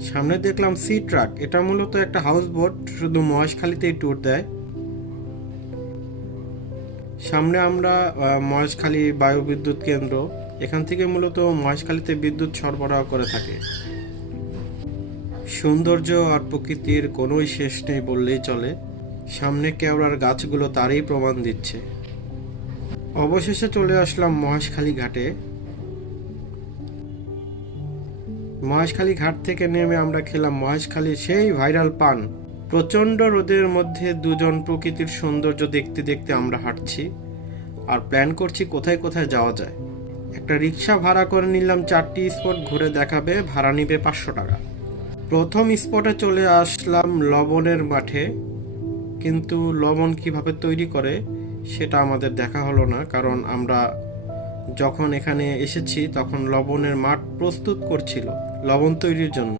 সামনে দেখলাম C truck এটা মূলত একটা হাউস বোট শুধু মহেশখালীতেই ট্যুর দেয়। সামনে আমরা মহেশখালী বায়ু বিদ্যুৎ কেন্দ্র। এখান থেকে মূলত মহেশখালীতে বিদ্যুৎ সরবরাহ করে থাকে। সৌন্দর্য আর প্রকৃতির কোনোই শেষ নেই বললেই চলে। সামনে কেওড়ার গাছগুলো তারই প্রমাণ দিচ্ছে। অবশেষে চলে আসলাম মহেশখালী ঘাটে। মহেশখালী ঘাট থেকে নেমে আমরা খেলাম মহেশখালী সেই ভাইরাল পান। প্রচণ্ড রোদের মধ্যে দুজন প্রকৃতির সৌন্দর্য দেখতে দেখতে আমরা হাঁটছি আর প্ল্যান করছি কোথায় কোথায় যাওয়া যায়। একটা রিক্সা ভাড়া করে নিলাম চারটি স্পট ঘুরে দেখাবে, ভাড়া নিবে পাঁচশো টাকা। প্রথম স্পটে চলে আসলাম লবণের মাঠে। কিন্তু লবণ কীভাবে তৈরি করে, সেটা আমাদের দেখা হলো না, কারণ আমরা যখন এখানে এসেছি তখন লবণের মাঠ প্রস্তুত করছিল লবণ তৈরির জন্য।